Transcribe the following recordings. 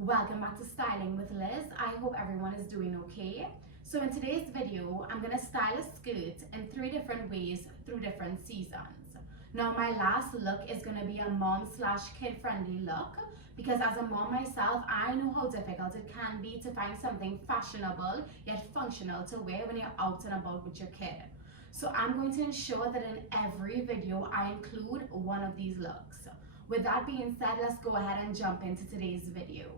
Welcome back to Styling with Liz. I hope everyone is doing okay. So in today's video, I'm going to style a skirt in 3 different ways through different seasons. Now my last look is going to be a mom/kid friendly look because as a mom myself, I know how difficult it can be to find something fashionable yet functional to wear when you're out and about with your kid. So I'm going to ensure that in every video I include one of these looks. With that being said, let's go ahead and jump into today's video.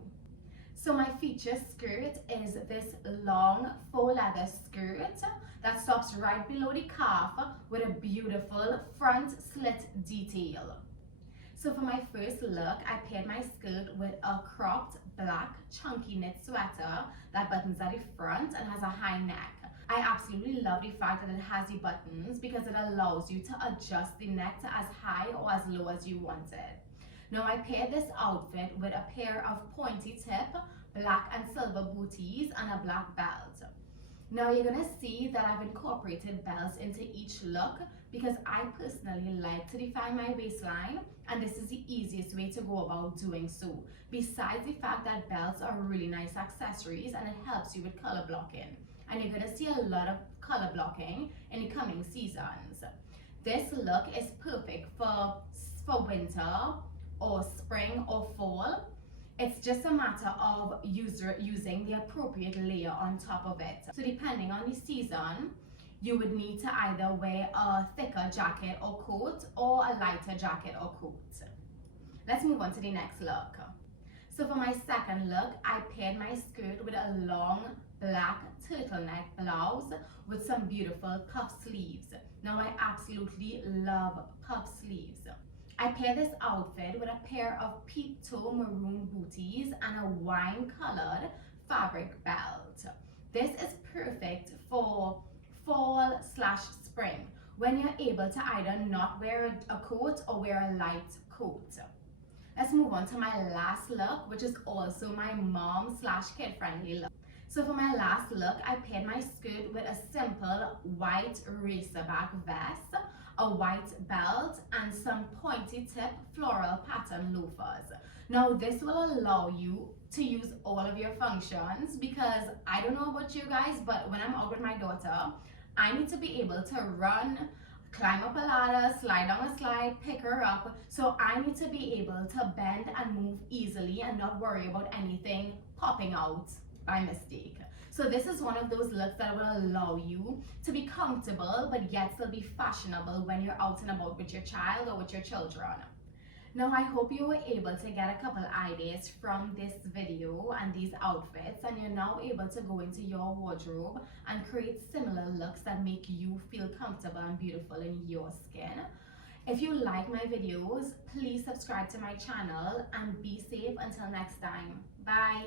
So my feature skirt is this long faux leather skirt that stops right below the calf with a beautiful front slit detail. So for my first look, I paired my skirt with a cropped black chunky knit sweater that buttons at the front and has a high neck. I absolutely love the fact that it has the buttons because it allows you to adjust the neck to as high or as low as you want it. Now I paired this outfit with a pair of pointy tip, black and silver booties and a black belt. Now you're going to see that I've incorporated belts into each look because I personally like to define my waistline, and this is the easiest way to go about doing so. Besides the fact that belts are really nice accessories and it helps you with color blocking. And you're going to see a lot of color blocking in the coming seasons. This look is perfect for winter or spring or fall. It's just a matter of using the appropriate layer on top of it. So depending on the season, you would need to either wear a thicker jacket or coat or a lighter jacket or coat. Let's move on to the next look. So for my second look, I paired my skirt with a long black turtleneck blouse with some beautiful puff sleeves. Now I absolutely love puff sleeves. I paired this outfit with a pair of peep-toe maroon booties and a wine-colored fabric belt. This is perfect for fall/spring when you're able to either not wear a coat or wear a light coat. Let's move on to my last look, which is also my mom/kid friendly look. So for my last look, I paired my skirt with a simple white racerback vest, a white belt, and some pointy tip floral pattern loafers. Now this will allow you to use all of your functions because I don't know about you guys, but when I'm out with my daughter, I need to be able to run, climb up a ladder, slide down a slide, pick her up. So I need to be able to bend and move easily and not worry about anything popping out by mistake. So this is one of those looks that will allow you to be comfortable but yet still be fashionable when you're out and about with your child or with your children. Now I hope you were able to get a couple ideas from this video and these outfits, and you're now able to go into your wardrobe and create similar looks that make you feel comfortable and beautiful in your skin. If you like my videos, please subscribe to my channel and be safe until next time. Bye.